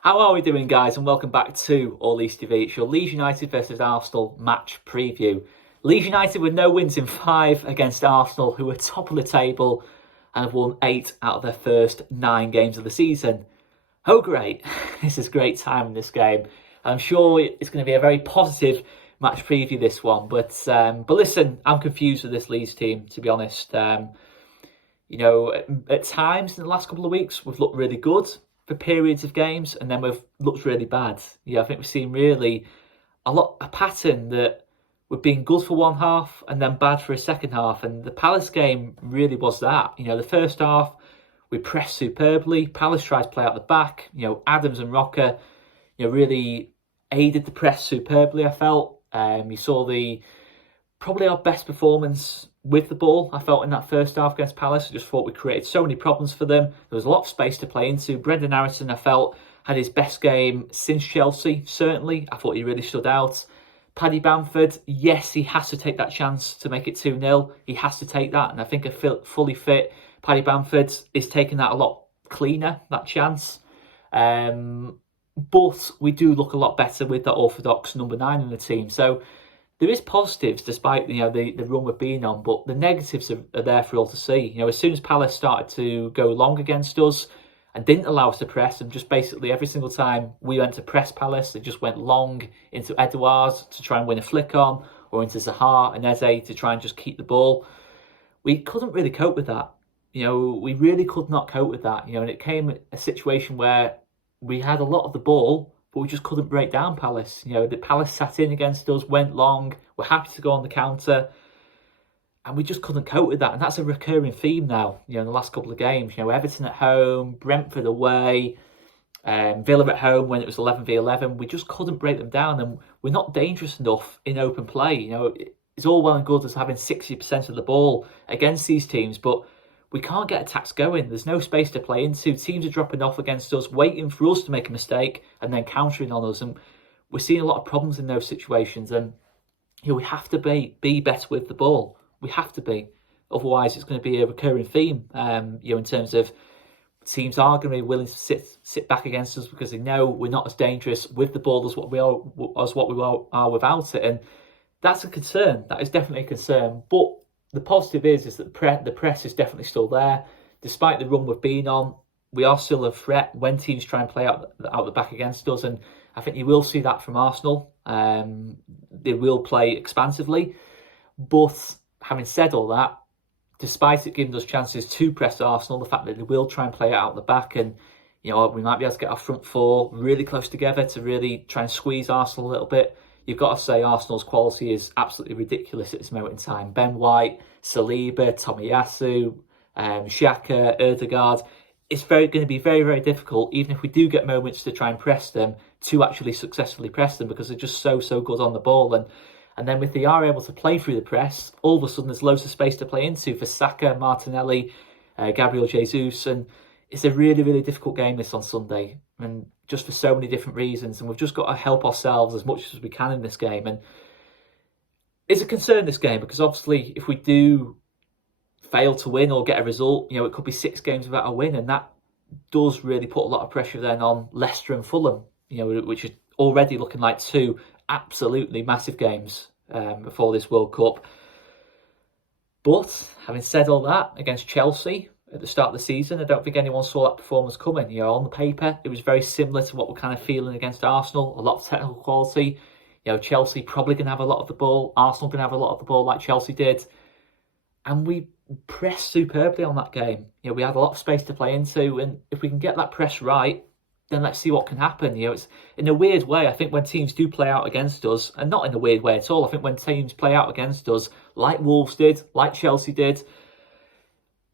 How are we doing, guys? And welcome back to All East TV. It's your Leeds United versus Arsenal match preview. Leeds United with no wins in 5 against Arsenal, who are top of the table and have won 8 out of their first 9 games of the season. Oh, great. This is great time in this game. I'm sure it's going to be a very positive match preview, this one. But listen, I'm confused with this Leeds team, to be honest. At times in the last couple of weeks, we've looked really good for periods of games, and then we've looked really bad. I think we've seen really a pattern that we've been good for one half and then bad for a second half. And the Palace game really was that. The first half, we pressed superbly. Palace tried to play out the back. Adams and Rocker, really aided the press superbly, I felt. You saw probably our best performance with the ball, I felt, in that first half against Palace. I just thought we created so many problems for them. There was a lot of space to play into. Brendan Harrison, I felt, had his best game since Chelsea, certainly. I thought he really stood out. Paddy Bamford, yes, he has to take that chance to make it 2-0. He has to take that, and I think a fully fit Paddy Bamford is taking that a lot cleaner, that chance. But we do look a lot better with that orthodox number 9 in the team. So there is positives despite the run we've been on, but the negatives are there for all to see. As soon as Palace started to go long against us and didn't allow us to press, and just basically every single time we went to press Palace, they just went long into Edouard to try and win a flick on, or into Zaha and Eze to try and just keep the ball. We couldn't really cope with that. We really could not cope with that. And it came a situation where we had a lot of the ball, but we just couldn't break down Palace. The Palace sat in against us, went long, were happy to go on the counter, and we just couldn't cope with that. And that's a recurring theme now, in the last couple of games. Everton at home, Brentford away, Villa at home when it was 11v11. We just couldn't break them down, and we're not dangerous enough in open play. It's all well and good as having 60% of the ball against these teams, but we can't get attacks going. There's no space to play into. Teams are dropping off against us, waiting for us to make a mistake and then countering on us. And we're seeing a lot of problems in those situations. And we have to be better with the ball. We have to be. Otherwise, it's going to be a recurring theme. In terms of teams are going to be willing to sit back against us because they know we're not as dangerous with the ball as what we are without it. And that's a concern. That is definitely a concern. But the positive is that the press is definitely still there. Despite the run we've been on, we are still a threat when teams try and play out the back against us. And I think you will see that from Arsenal. They will play expansively. But having said all that, despite it giving us chances to press Arsenal, the fact that they will try and play it out the back, and we might be able to get our front four really close together to really try and squeeze Arsenal a little bit. You've got to say Arsenal's quality is absolutely ridiculous at this moment in time. Ben White, Saliba, Tomiyasu, Xhaka, Ødegaard. It's going to be very, very difficult, even if we do get moments to try and press them, to actually successfully press them, because they're just so good on the ball. And then if they are able to play through the press, all of a sudden there's loads of space to play into for Saka, Martinelli, Gabriel Jesus. And it's a really, really difficult game this on Sunday. And just for so many different reasons, and we've just got to help ourselves as much as we can in this game. And it's a concern, this game, because obviously if we do fail to win or get a result, it could be 6 games without a win, and that does really put a lot of pressure then on Leicester and Fulham, which is already looking like 2 absolutely massive games before this World Cup. But having said all that, against Chelsea at the start of the season, I don't think anyone saw that performance coming. On the paper, it was very similar to what we're kind of feeling against Arsenal. A lot of technical quality. Chelsea probably going to have a lot of the ball. Arsenal going to have a lot of the ball like Chelsea did. And we pressed superbly on that game. We had a lot of space to play into. And if we can get that press right, then let's see what can happen. It's in a weird way, I think when teams do play out against us, and not in a weird way at all, I think when teams play out against us, like Wolves did, like Chelsea did,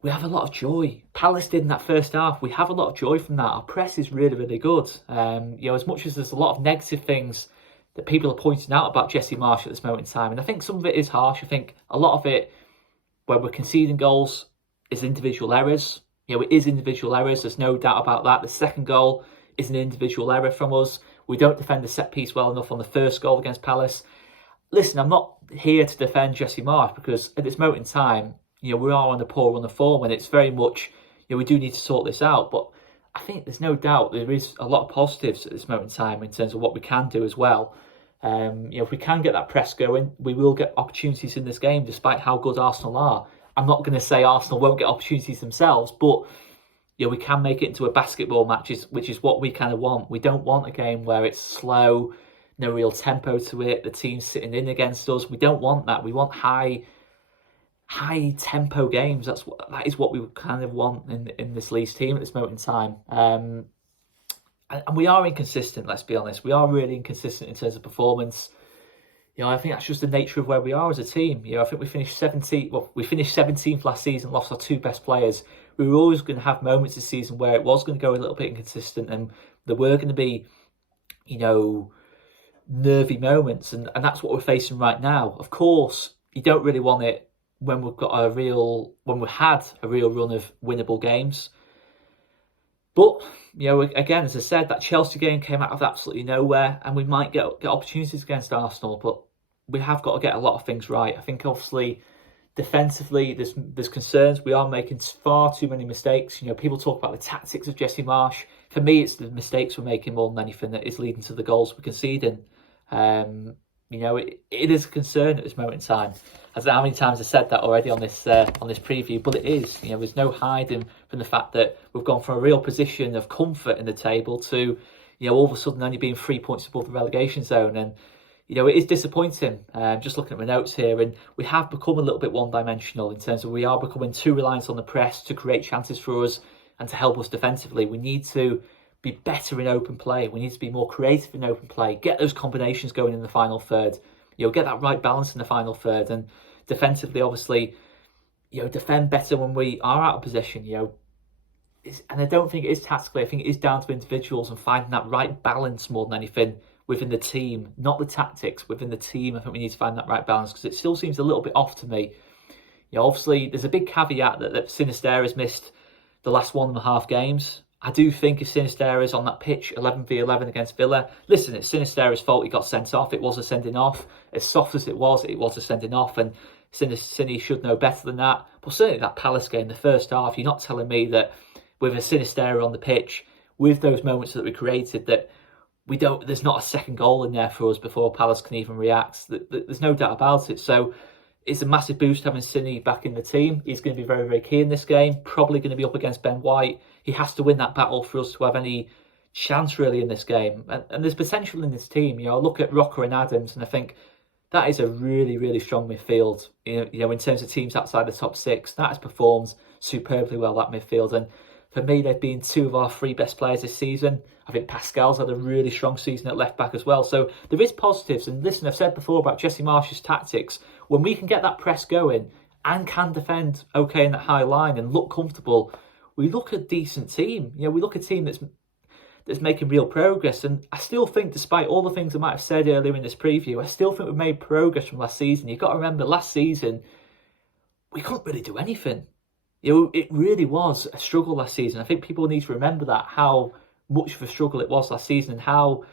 we have a lot of joy. Palace did in that first half. We have a lot of joy from that. Our press is really, really good. As much as there's a lot of negative things that people are pointing out about Jesse Marsch at this moment in time, and I think some of it is harsh. I think a lot of it, where we're conceding goals, is individual errors. It is individual errors. There's no doubt about that. The second goal is an individual error from us. We don't defend the set piece well enough on the first goal against Palace. Listen, I'm not here to defend Jesse Marsch, because at this moment in time, we are on a poor run of form, and it's very much, we do need to sort this out. But I think there's no doubt there is a lot of positives at this moment in time in terms of what we can do as well. If we can get that press going, we will get opportunities in this game, despite how good Arsenal are. I'm not going to say Arsenal won't get opportunities themselves, but we can make it into a basketball match, which is what we kind of want. We don't want a game where it's slow, no real tempo to it, the team's sitting in against us. We don't want that. We want high tempo games. That is what we kind of want in this Leeds team at this moment in time. And we are inconsistent, let's be honest. We are really inconsistent in terms of performance. I think that's just the nature of where we are as a team. I think we finished 17th. Well, we finished 17th last season, lost our 2 best players. We were always going to have moments this season where it was going to go a little bit inconsistent, and there were going to be, nervy moments, and that's what we're facing right now. Of course, you don't really want it when we had a real run of winnable games. But, again, as I said, that Chelsea game came out of absolutely nowhere, and we might get opportunities against Arsenal, but we have got to get a lot of things right. I think, obviously, defensively, there's concerns. We are making far too many mistakes. People talk about the tactics of Jesse Marsch. For me, it's the mistakes we're making more than anything that is leading to the goals we're conceding. It is a concern at this moment in time. I don't know how many times I've said that already on this preview, but it is. There's no hiding from the fact that we've gone from a real position of comfort in the table to, all of a sudden only being 3 points above the relegation zone. And, it is disappointing. Just looking at my notes here, and we have become a little bit one-dimensional in terms of we are becoming too reliant on the press to create chances for us and to help us defensively. We need to be better in open play. We need to be more creative in open play. Get those combinations going in the final third. Get that right balance in the final third. And defensively, obviously, defend better when we are out of possession. And I don't think it is tactically. I think it is down to individuals and finding that right balance more than anything within the team, not the tactics. Within the team, I think we need to find that right balance because it still seems a little bit off to me. Obviously, there's a big caveat that Sinisterra has missed the last 1.5 games. I do think if Sinisterra's on that pitch, 11v11 against Villa, listen, it's Sinisterra's fault he got sent off. It was a sending off. As soft as it was a sending off, and Cini should know better than that. But certainly that Palace game, the first half, you're not telling me that with a Sinisterra on the pitch, with those moments that we created, that there's not a second goal in there for us before Palace can even react. There's no doubt about it. So it's a massive boost having Cini back in the team. He's going to be very, very key in this game. Probably going to be up against Ben White. He has to win that battle for us to have any chance really in this game. And there's potential in this team. I look at Rocker and Adams and I think that is a really, really strong midfield. In terms of teams outside the top 6, that has performed superbly well, that midfield. And for me, they've been 2 of our 3 best players this season. I think Pascal's had a really strong season at left back as well. So there is positives. And listen, I've said before about Jesse Marsch's tactics. When we can get that press going and can defend okay in that high line and look comfortable, we look a decent team. We look a team that's making real progress. And I still think, despite all the things I might have said earlier in this preview, I still think we've made progress from last season. You've got to remember, last season, we couldn't really do anything. It really was a struggle last season. I think people need to remember that, how much of a struggle it was last season and how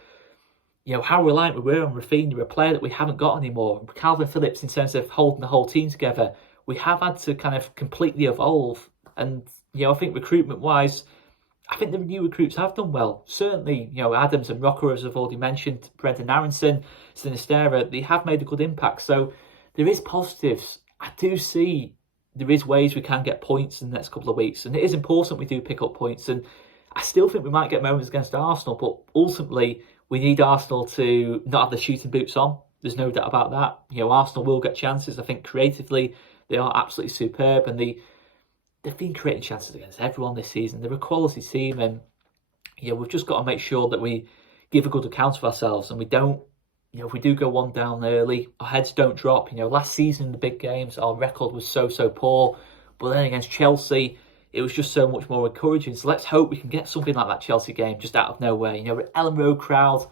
reliant we were on Rafinha, a player that we haven't got anymore. Calvin Phillips, in terms of holding the whole team together, we have had to kind of completely evolve. And, I think recruitment-wise, I think the new recruits have done well. Certainly, Adams and Rocker, as I've already mentioned, Brendan Aronson, Sinisterra, they have made a good impact. So there is positives. I do see there is ways we can get points in the next couple of weeks. And it is important we do pick up points. And I still think we might get moments against Arsenal, but ultimately we need Arsenal to not have the shooting boots on. There's no doubt about that. Arsenal will get chances. I think creatively they are absolutely superb, and they've been creating chances against everyone this season. They're a quality team, and we've just got to make sure that we give a good account of ourselves, and we don't. If we do go one down early, our heads don't drop. Last season in the big games, our record was so poor, but then against Chelsea, it was just so much more encouraging. So let's hope we can get something like that Chelsea game just out of nowhere. With Ellen Road crowd,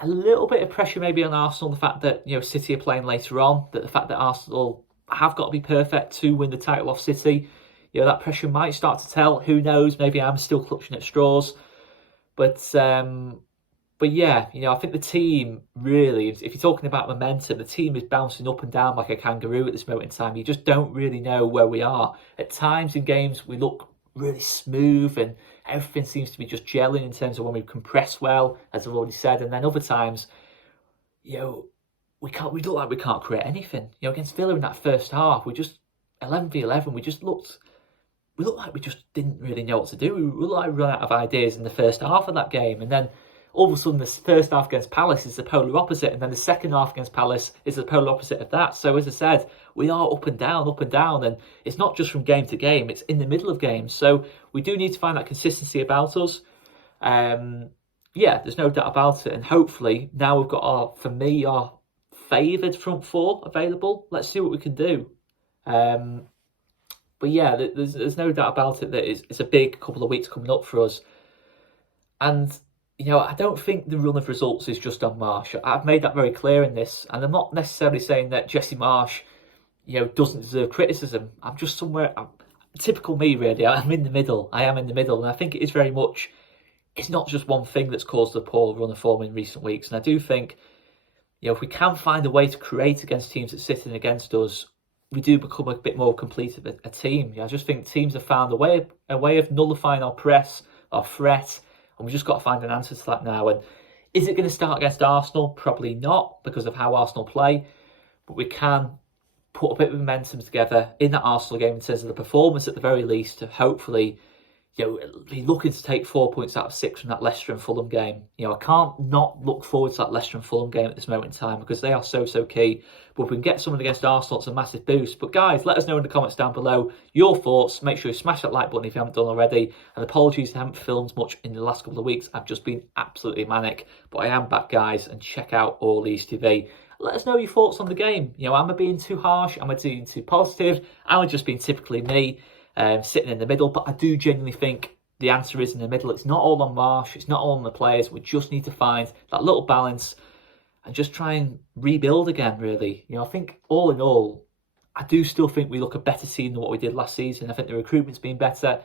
a little bit of pressure maybe on Arsenal. The fact that City are playing later on, that the fact that Arsenal have got to be perfect to win the title off City, that pressure might start to tell. Who knows? Maybe I'm still clutching at straws, but yeah, I think the team really, if you're talking about momentum, the team is bouncing up and down like a kangaroo at this moment in time. You just don't really know where we are. At times in games, we look really smooth and everything seems to be just gelling in terms of when we compress well, as I've already said, and then other times, we look like we can't create anything. Against Villa in that first half, we just 11v11. We looked like we just didn't really know what to do. We looked like we ran out of ideas in the first half of that game, and then all of a sudden, this first half against Palace is the polar opposite, and then the second half against Palace is the polar opposite of that. So, as I said, we are up and down, and it's not just from game to game, it's in the middle of games. So, we do need to find that consistency about us. There's no doubt about it, and hopefully, now we've got our favoured front four available. Let's see what we can do. But yeah, there's no doubt about it that it's a big couple of weeks coming up for us. And I don't think the run of results is just on Marsch. I've made that very clear in this, and I'm not necessarily saying that Jesse Marsch, doesn't deserve criticism. I'm just typical me, really. I'm in the middle. I am in the middle, and I think it is very much. It's not just one thing that's caused the poor run of form in recent weeks, and I do think, if we can find a way to create against teams that sit in against us, we do become a bit more complete of a team. I just think teams have found a way of nullifying our press, our threat. And we've just got to find an answer to that now. And is it going to start against Arsenal? Probably not, because of how Arsenal play. But we can put a bit of momentum together in that Arsenal game in terms of the performance at the very least to hopefully be looking to take 4 points out of 6 from that Leicester and Fulham game. I can't not look forward to that Leicester and Fulham game at this moment in time because they are so key. But if we can get someone against Arsenal, it's a massive boost. But guys, let us know in the comments down below your thoughts. Make sure you smash that like button if you haven't done already. And apologies I haven't filmed much in the last couple of weeks. I've just been absolutely manic. But I am back, guys, and check out All Leeds TV. Let us know your thoughts on the game. Am I being too harsh? Am I being too positive? Am I just being typically me? Sitting in the middle, but I do genuinely think the answer is in the middle. It's not all on Marsch, it's not all on the players. We just need to find that little balance and just try and rebuild again, really. I think all in all, I do still think we look a better team than what we did last season. I think the recruitment's been better.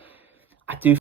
I do